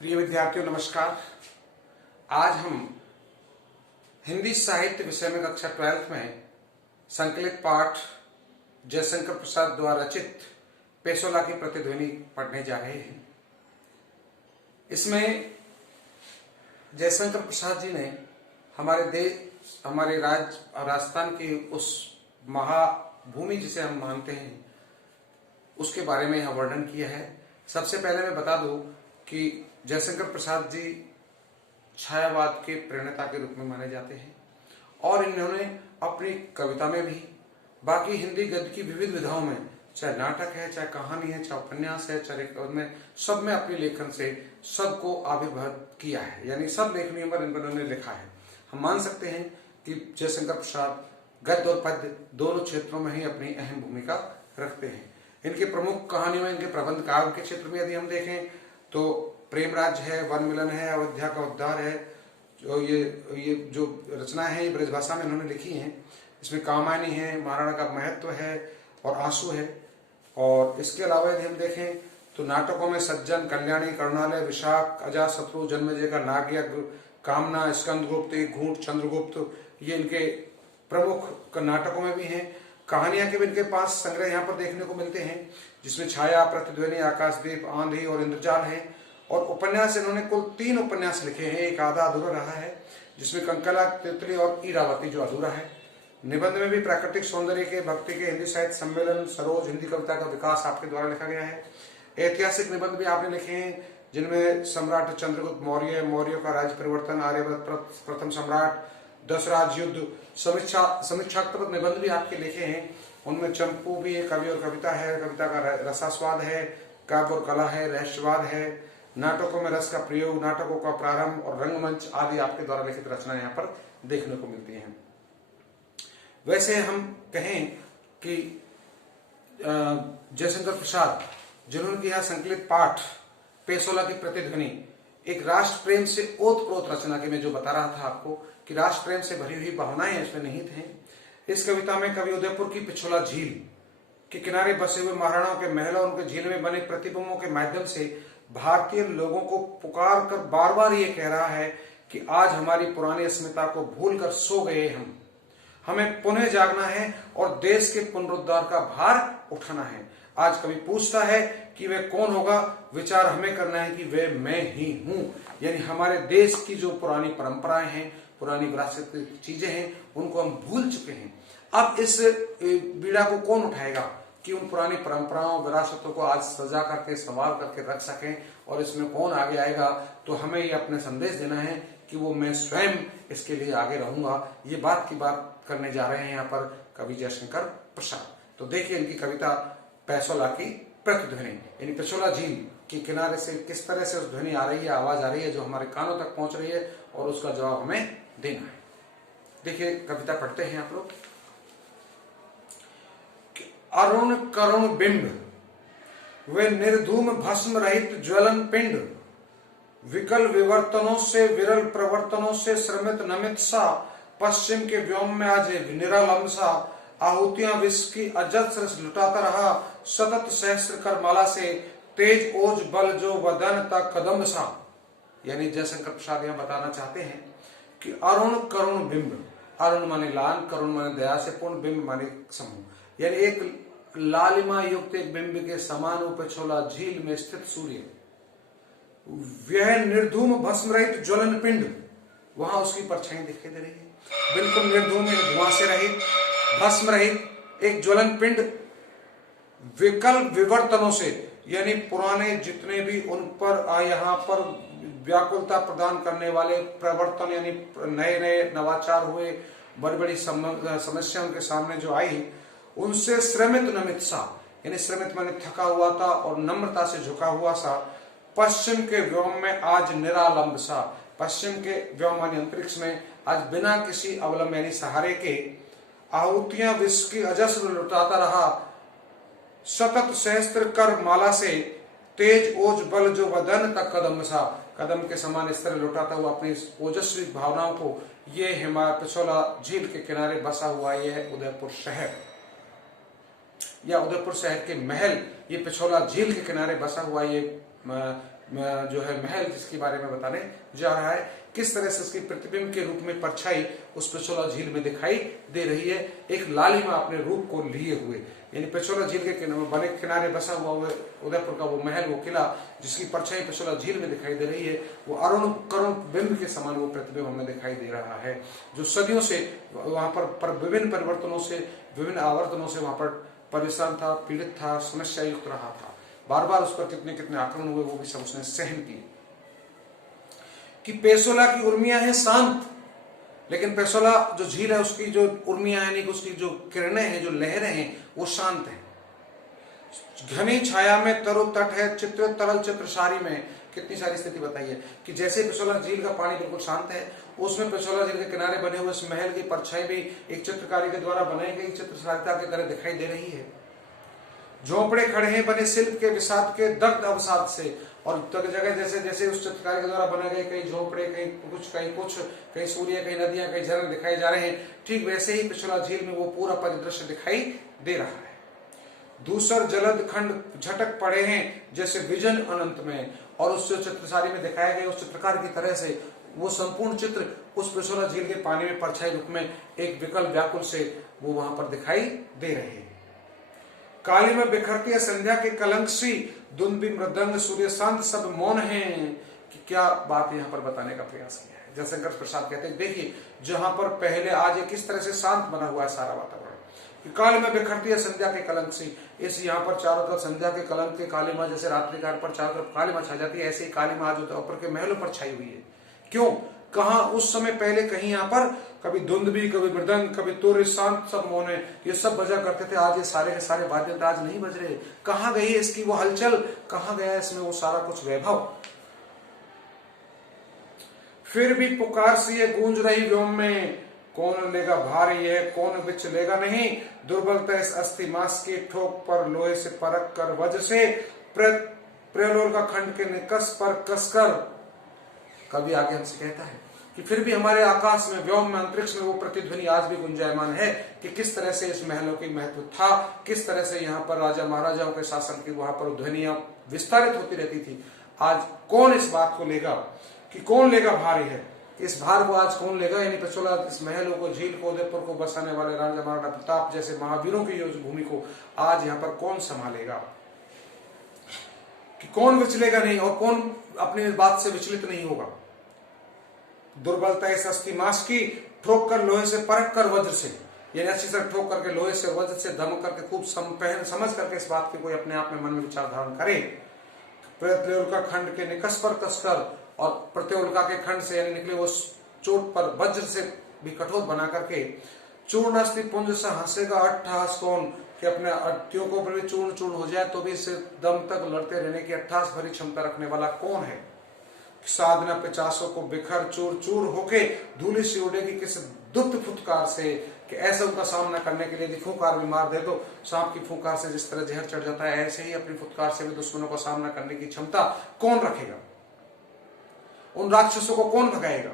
प्रिय विद्यार्थियों नमस्कार। आज हम हिंदी साहित्य विषय में कक्षा 12th में संकलित पाठ जयशंकर प्रसाद द्वारा रचित पेसोला की प्रतिध्वनि पढ़ने जा रहे हैं। इसमें जयशंकर प्रसाद जी ने हमारे देश, हमारे राज्य राजस्थान की उस महाभूमि जिसे हम मानते हैं उसके बारे में यहाँ वर्णन किया है। सबसे पहले मैं बता दूं कि जयशंकर प्रसाद जी छायावाद के प्रणेता के रूप में माने जाते हैं और इन्होंने अपनी कविता में भी, बाकी हिंदी गद्य की विविध विधाओं में, चाहे नाटक है, चाहे कहानी है, चाहे उपन्यास है, चाहे में, सब में अपने लेखन से सबको आविर्भूत किया है। यानी सब लेखनियों पर इन्होंने लिखा है। हम मान सकते हैं कि जयशंकर प्रसाद गद्य और पद्य दोनों क्षेत्रों में ही अपनी अहम भूमिका रखते हैं। इनके प्रमुख कहानियों में, इनके प्रबंध काव्य के क्षेत्र में यदि हम देखें तो प्रेम राज्य है, वन मिलन है, अयोध्या का उद्धार है, जो ये जो रचनाएं हैं ये ब्रज भाषा में इन्होंने लिखी हैं। इसमें कामायनी है, महाराणा का महत्व है और आंसू है। और इसके अलावा यदि हम देखें तो नाटकों में सज्जन, कल्याणी, करुणालय, विशाख, अजातशत्रु, जन्मेजय का नागयज्ञ, कामना, स्कंदगुप्त, एक घूंट, चंद्रगुप्त, ये इनके प्रमुख नाटकों में भी हैं। कहानियां के भी इनके पास संग्रह यहाँ पर देखने को मिलते हैं, जिसमें छाया, प्रतिध्वनि, आकाशदीप, आंधी और इंद्रजाल है। और उपन्यास इन्होंने कुल 3 उपन्यास लिखे हैं, एक आधा अधूरा रहा है, जिसमें कंकला, तितली और ईरावती जो अधूरा है। निबंध में भी प्राकृतिक सौंदर्य के, भक्ति के, हिंदी साहित्य सम्मेलन, सरोज, हिंदी कविता का विकास आपके द्वारा लिखा गया है। ऐतिहासिक निबंध भी आपने लिखे हैं, जिनमें सम्राट चंद्रगुप्त मौर्य, मौर्यों का राज्य परिवर्तन, आर्यभट्ट प्रथम सम्राट, दशराज युद्ध, समीक्षात्मक निबंध भी आपके लिखे हैं। उनमें चंपू भी एक कवि और कविता है, कविता का रसास्वाद है, काव्य और कला है, रहस्यवाद है, नाटकों में रस का प्रयोग, नाटकों का प्रारंभ और रंगमंच आदि आपके द्वारा लिखित रचनाएं यहाँ पर देखने को मिलती हैं। वैसे हम कहें कि जयशंकर प्रसाद जिन्होंने यहाँ संकलित पाठ पेसोला की प्रतिध्वनि एक राष्ट्र प्रेम से ओतप्रोत रचना की, मैं जो बता रहा था आपको कि राष्ट्र प्रेम से भरी हुई भावनाएं इसमें निहित हैं। इस कविता में कवि उदयपुर की पिछोला झील के किनारे बसे हुए महाराणाओं के महल और उनके झील में बने प्रतिबिंबों के माध्यम से भारतीय लोगों को पुकार कर बार बार ये कह रहा है कि आज हमारी पुरानी अस्मिता को भूलकर सो गए हमें पुनः जागना है और देश के पुनरुद्धार का भार उठाना है। आज कवि पूछता है कि वह कौन होगा, विचार हमें करना है कि वह मैं ही हूं। यानी हमारे देश की जो पुरानी परंपराएं हैं, पुरानी विरासत चीजें हैं, उनको हम भूल चुके हैं। अब इस बीड़ा को कौन उठाएगा कि उन पुरानी परंपराओं, विरासतों को आज सजा करके, संभाल करके रख सकें, और इसमें कौन आगे आएगा। तो हमें ये अपने संदेश देना है कि वो मैं स्वयं इसके लिए आगे रहूंगा। ये बात की बात करने जा रहे हैं यहाँ पर कवि जयशंकर प्रसाद। तो देखिए इनकी कविता पेसोला की प्रतिध्वनि, यानी पेसोला झील के किनारे से किस तरह से उस ध्वनि आ रही है, आवाज आ रही है जो हमारे कानों तक पहुंच रही है, और उसका जवाब हमें देना है। देखिए कविता पढ़ते हैं आप लोग। अरुण करुण बिंब वे निर्धूम भस्म रहित ज्वलन पिंड, विकल विवर्तनों से, विरल प्रवर्तनों से श्रमित नमित सा, पश्चिम के व्योम में आज निरालंब सा, आहुतियां विष की अजस्र लुटाता रहा, सतत सहस्र कर माला से, तेज ओज बल जो वदन तक कदम सा। यानी जयशंकर प्रसाद यहां बताना चाहते हैं कि अरुण करुण बिंब, अरुण माने लाल, करुण माने दया से पूर्ण, बिंब माने समूह, यानी एक लालिमा युक्त एक बिंब के समान पेसोला झील में स्थित सूर्य, वह निर्धूम भस्म रहित ज्वलन पिंड, वहां उसकी परछाई दिखाई दे रही है, बिल्कुल निर्धूम, धुआं से रहित, भस्म रहित एक ज्वलन पिंड, विकल विवर्तनों से, यानी पुराने जितने भी उन पर यहाँ पर व्याकुलता प्रदान करने वाले प्रवर्तन, यानी नए नए नवाचार हुए, बड़ी बड़ी समस्या उनके सामने जो आई, उनसे श्रमित नमित सा, यानी श्रमित माने थका हुआ था और नम्रता से झुका हुआ सा, पश्चिम के व्योम में आज निरालंब सा, पश्चिम के व्योम माने अंतरिक्ष में आज बिना किसी अवलंब यानी सहारे के, आहुतियां विष की अजस्र लुटाता रहा, सतत सहस्त्र कर माला से, तेज ओज बल जो वदन तक कदम सा, कदम के समान इस तरह लुटाता हुआ अपनी ओजस्वी भावनाओं को। ये हिमालय पेसोला झील के किनारे बसा हुआ यह उदयपुर शहर, या उदयपुर शहर के महल, ये पेसोला झील के किनारे बसा हुआ ये जो है महल जिसके बारे में बताने जा रहा है, किस तरह से उसकी प्रतिबिंब के रूप में परछाई उस पिछोला झील में दिखाई दे रही है, एक लालिमा अपने रूप को लिए हुए। यानी पिछोला झील के बने किनारे बसा हुआ उदयपुर का वो महल, वो किला जिसकी परछाई पिछोला झील में दिखाई दे रही है, वो अरुण करुण बिंब के समान वो प्रतिबिंब हमें दिखाई दे रहा है, जो सदियों से वहां पर विभिन्न परिवर्तनों से, विभिन्न आवर्तनों से वहां पर परेशान था, पीड़ित था, समस्या युक्त रहा था। बार बार उस पर कितने कितने आक्रमण हुए, वो भी सब उसने सहन किए। कि पेसोला की उर्मियां हैं शांत, लेकिन पेसोला जो झील है उसकी जो उर्मियां यानी कि उसकी जो किरणें हैं, जो लहरें हैं, वो शांत हैं। घनी छाया में तरु तट है, चित्र तरल चित्रसारी में। कितनी सारी स्थिति बताइए कि जैसे पिछोला झील का पानी बिल्कुल शांत है, उसमें पिछोला झील के किनारे बने हुए इस महल की परछाई भी एक चित्रकारी के द्वारा बनाई गई चित्रसारिता की तरह दिखाई दे रही है। झोंपड़े खड़े हैं बने शिल्प के विषाद के दग्ध अवसाद से, और जगह जैसे जैसे उस चित्रकारी के द्वारा बनाए गए कई झोंपड़े, कहीं सूर्य, कहीं नदियां, कहीं झरने दिखाए जा रहे हैं, ठीक वैसे ही पिछोला झील में वो पूरा परिदृश्य दिखाई दे रहा है। दूसर जलद खंड झटक पड़े हैं जैसे विजन अनंत में, और उस चित्रसारी में दिखाए गए उस चित्रकार की तरह से वो संपूर्ण चित्र उस पिछोला झील के पानी में परछाई रूप में एक विकल व्याकुल से वो वहां पर दिखाई दे रहे हैं। काली में बिखरती है संध्या के कलंक सी, दुंदुभी मृदंग सूर्य शांत सब मौन हैं। कि क्या बात यहाँ पर बताने का प्रयास किया है। जयशंकर प्रसाद कहते हैं, देखिए जहां पर पहले आज किस तरह से शांत बना हुआ है सारा वातावरण, काल में बिखरती है संध्या के कलंक से। इस यहाँ पर चारों तरफ संध्या के कलंक के कालिमा, जैसे रात्रि काल पर चारों तरफ कालिमा छा जाती है, ऐसे ही कालिमा आज ऊपर के महलों पर छाई हुई है। क्यों, कहा उस समय पहले कहीं यहाँ पर कभी दुंदुभी, कभी मृदंग, कभी तुर, शांत सब मौन है, ये सब बजा करते थे। आज ये सारे के सारे वाद्य यंत्र आज नहीं बज रहे। कहाँ गई इसकी वो हलचल, कहाँ गया इसमें वो सारा कुछ वैभव। फिर भी पुकार सी ये गूंज रही व्योम में, कौन लेगा भारी है कौन बिच लेगा नहीं। दुर्बलता इस अस्थि मांस की ठोक पर लोहे से परख कर वज्र से, प्रलोल का खंड के निकस पर कसकर। कभी आगे हमसे कहता है कि फिर भी हमारे आकाश में, व्योम में, अंतरिक्ष में वो प्रतिध्वनि आज भी गुंजायमान है कि किस तरह से इस महलों की महत्व था, किस तरह से यहाँ पर राजा महाराजाओं के शासन की वहां पर ध्वनियां विस्तारित होती रहती थी। आज कौन इस बात को लेगा कि कौन लेगा भारी है, इस भार को आज कौन लेगा। यानी पिछोला इस महलों को, झील को, उदयपुर को बसाने वाले राजा महाराणा प्रताप जैसे महावीरों की भूमि को आज यहाँ पर कौन संभालेगा, कि कौन विचलेगा नहीं और कौन अपनी बात से विचलित नहीं होगा। दुर्बलता इस अस्थि मांस की ठोक कर लोहे से परख कर वज्र से, यानी अच्छी तरह ठोक करके लोहे से वज्र से दम करके खूब समझ करके इस बात की कोई अपने आप में मन में विचार धारण करे। प्रत्योल्का खंड के निकस पर कसकर, और प्रत्योल्का के खंड से यानी निकले वो चोट पर वज्र से भी कठोर बना करके। चूर्ण अस्थि पुंज से हंसेगा अट्ठास कौन, कि अपने अट्टियों को भी चूर्ण चूर्ण हो जाए तो भी इसे दम तक लड़ते रहने की अट्ठास भरी क्षमता रखने वाला कौन है। साधना 50 को बिखर चूर चूर होके धूली सी उड़ेगी किस दुष्ट फुटकार से, कि ऐसा उनका सामना करने के लिए यदि फुंकार भी मार दे तो सांप की फुंकार से जिस तरह जहर चढ़ जाता है, ऐसे ही अपनी फुटकार से भी दुश्मनों का सामना करने की क्षमता कौन रखेगा। उन राक्षसों को कौन भगाएगा,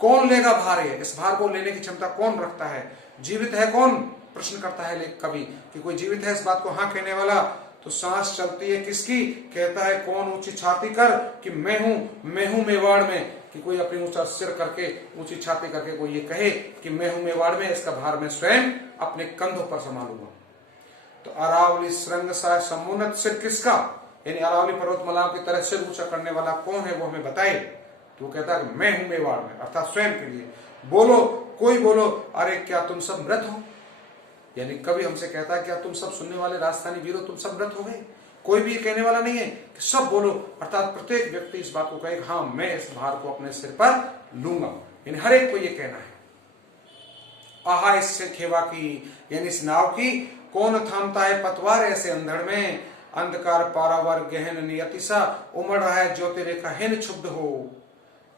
कौन लेगा भार है, इस भार को लेने की क्षमता कौन रखता है। जीवित है कौन, प्रश्न करता है कवि कि कोई जीवित है इस बात को हाँ कहने वाला। तो सांस चलती है किसकी, कहता है कौन ऊंची छाती कर कि मैं हूं मेवाड़ में, कि कोई अपनी ऊंचा सिर करके ऊंची छाती करके कोई ये कहे कि मैं हूं मेवाड़ में, इसका भार मैं स्वयं अपने कंधों पर संभालूंगा। तो अरावली श्रृंग सा समुन्नत सिर किसका, यानी अरावली पर्वतमालाओं की तरह सिर ऊंचा करने वाला कौन है वो हमें बताए। तो वो कहता है मैं हूं मेवाड़ में, अर्थात स्वयं के लिए। बोलो कोई बोलो, अरे क्या तुम सब मृत हो, यानी कभी हमसे कहता है क्या तुम सब सुनने वाले राजस्थानी वीरों तुम सब मृत हो गए। कोई भी ये कहने वाला नहीं है कि सब बोलो, अर्थात प्रत्येक व्यक्ति इस बात को कहे हाँ मैं इस भार को अपने सिर पर लूंगा, यानी हर एक को ये कहना है। आहा इससे खेवा की, यानी इस नाव की कौन थामता है पतवार ऐसे अंधड़ में। अंधकार पारावार गहन नियति सा, उमड़ रहा है ज्योतिरेखा हिन क्षुब्ध हो।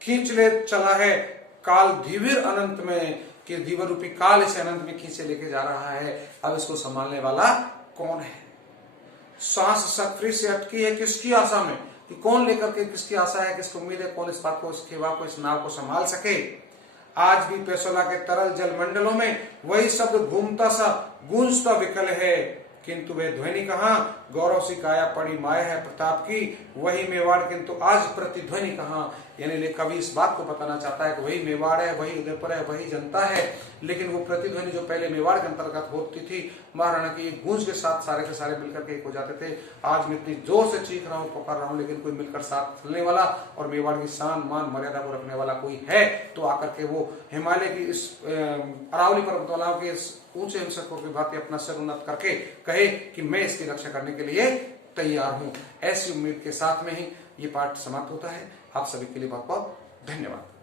खींच ले चला है काल धीवीर अनंत में, कि धीवर रूपी काल इसे अनंत में खींचे लेके जा रहा है। अब इसको संभालने वाला कौन है। सांस सक्रिय से अटकी है किसकी आशा में, कि कौन लेकर के किसकी आशा है, किसकी उम्मीद है, कौन इस बात को, इस खेवा को, इस नाव को संभाल सके। आज भी पेसोला के तरल जल मंडलों में वही शब्द घूमता सा गूंजता विकल है, किंतु वह ध्वनि कहाँ, गौरव सी काया पड़ी माया है प्रताप की, वही मेवाड़ किंतु आज प्रतिध्वनि कहाँ। यानी कवि इस बात को बताना चाहता है कि वही मेवाड़ है, वही उदयपुर है, वही जनता है, लेकिन वो प्रतिध्वनि जो पहले मेवाड़ के अंतर्गत होती थी, महाराणा की गूंज के साथ सारे के सारे मिलकर के एक हो जाते थे। आज मैं इतनी जोर से चीख रहा हूँ, पुकार रहा हूँ, लेकिन कोई मिलकर साथ चलने वाला और मेवाड़ की शान मान मर्यादा को रखने वाला कोई है तो आकर के वो हिमालय की इस अरावली पर्वतमालाओं के इस ऊंचे हिमशकों की भांति अपना सिर उन्नत करके कहे कि मैं इसकी रक्षा करने के लिए तैयार हूं। ऐसी उम्मीद के साथ में ही ये पाठ समाप्त होता है। आप सभी के लिए बहुत बहुत धन्यवाद।